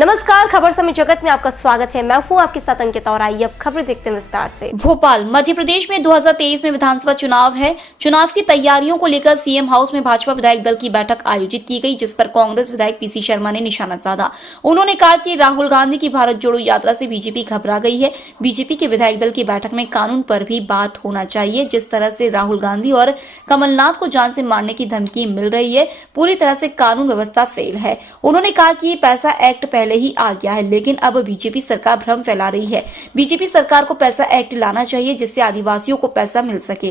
नमस्कार, खबर समय जगत में आपका स्वागत है। मैं हूं आपके साथ अंकिता और आइए अब खबर देखते हैं विस्तार से। भोपाल मध्य प्रदेश में 2023 में विधानसभा चुनाव है। चुनाव की तैयारियों को लेकर सीएम हाउस में भाजपा विधायक दल की बैठक आयोजित की गई, जिस पर कांग्रेस विधायक पीसी शर्मा ने निशाना साधा। उन्होंने कहा कि राहुल गांधी की भारत जोड़ो यात्रा से बीजेपी घबरा गई है। बीजेपी के विधायक दल की बैठक में कानून पर भी बात होना चाहिए। जिस तरह से राहुल गांधी और कमलनाथ को जान से मारने की धमकी मिल रही है, पूरी तरह से कानून व्यवस्था फेल है। उन्होंने कहा कि पैसा एक्ट पहले ही आ गया है, लेकिन अब बीजेपी सरकार भ्रम फैला रही है। बीजेपी सरकार को पैसा एक्ट लाना चाहिए, जिससे आदिवासियों को पैसा मिल सके।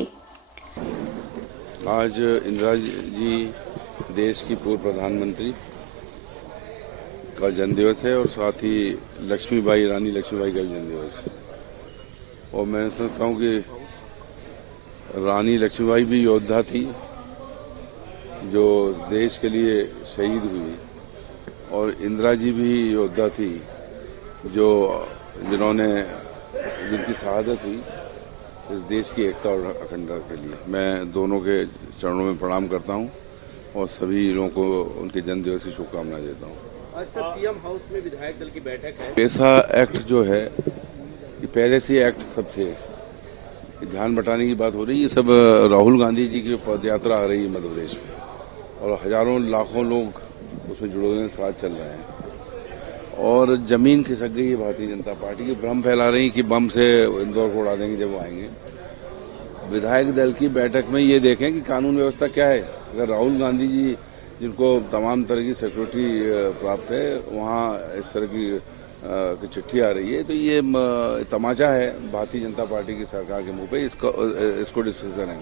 आज इंदिरा जी देश की पूर्व प्रधानमंत्री का जन्मदिवस है और साथ ही लक्ष्मीबाई, रानी लक्ष्मीबाई का जन्मदिवस है। और मैं समझता हूँ कि रानी लक्ष्मीबाई भी योद्धा थी जो देश के लिए शहीद हुई, और इंदिरा जी भी योद्धा थी जिनकी शहादत हुई इस देश की एकता और अखंडता के लिए। मैं दोनों के चरणों में प्रणाम करता हूं और सभी लोगों को उनके जन्मदिवस की शुभकामनाएं देता हूं। आज सर सीएम हाउस में विधायक दल की बैठक है। पैसा एक्ट जो है ये पहले से एक्ट सब थे, ध्यान बटाने की बात हो रही है। ये सब राहुल गांधी जी की पद यात्रा आ रही है मध्य प्रदेश में और हजारों लाखों लोग उसमें जुड़े हुए साथ चल रहे हैं और जमीन खिसक गई है भारतीय जनता पार्टी की। भ्रम फैला रही कि बम से इंदौर को उड़ा देंगे जब वो आएंगे। विधायक दल की बैठक में ये देखें कि कानून व्यवस्था क्या है। अगर राहुल गांधी जी, जिनको तमाम तरह की सिक्योरिटी प्राप्त है, वहाँ इस तरह की चिट्ठी आ रही है, तो ये तमाचा है भारतीय जनता पार्टी की सरकार के मुंह पे। इसको डिस्कस करें।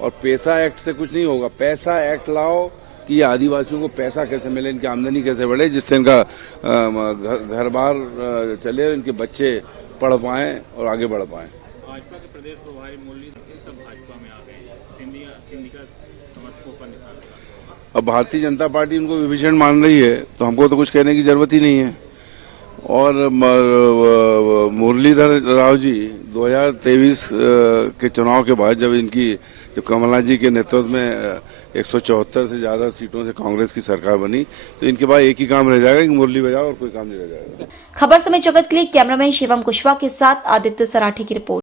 और पैसा एक्ट से कुछ नहीं होगा। पैसा एक्ट लाओ कि आदिवासियों को पैसा कैसे मिले, इनकी आमदनी कैसे बढ़े, जिससे इनका घर बार चले, इनके बच्चे पढ़ पाएं और आगे बढ़ पाएं। भाजपा के प्रदेश प्रभारी मुरलीधर सब भाजपा में आ गए हैं। सिंधिया समर्थकों पर निशाना लगा। अब भारतीय जनता पार्टी उनको विभीषण मान रही है तो हमको तो कुछ कहने की जरूरत ही नहीं है। और मुरलीधर राव जी 2023 के चुनाव के बाद जब इनकी जो कमलनाथ जी के नेतृत्व में 174 से ज्यादा सीटों से कांग्रेस की सरकार बनी, तो इनके पास एक ही काम रह जाएगा कि मुरली बजाओ और कोई काम नहीं रह जाएगा। खबर समय जगत के लिए कैमरामैन शिवम कुशवाहा के साथ आदित्य सराठी की रिपोर्ट।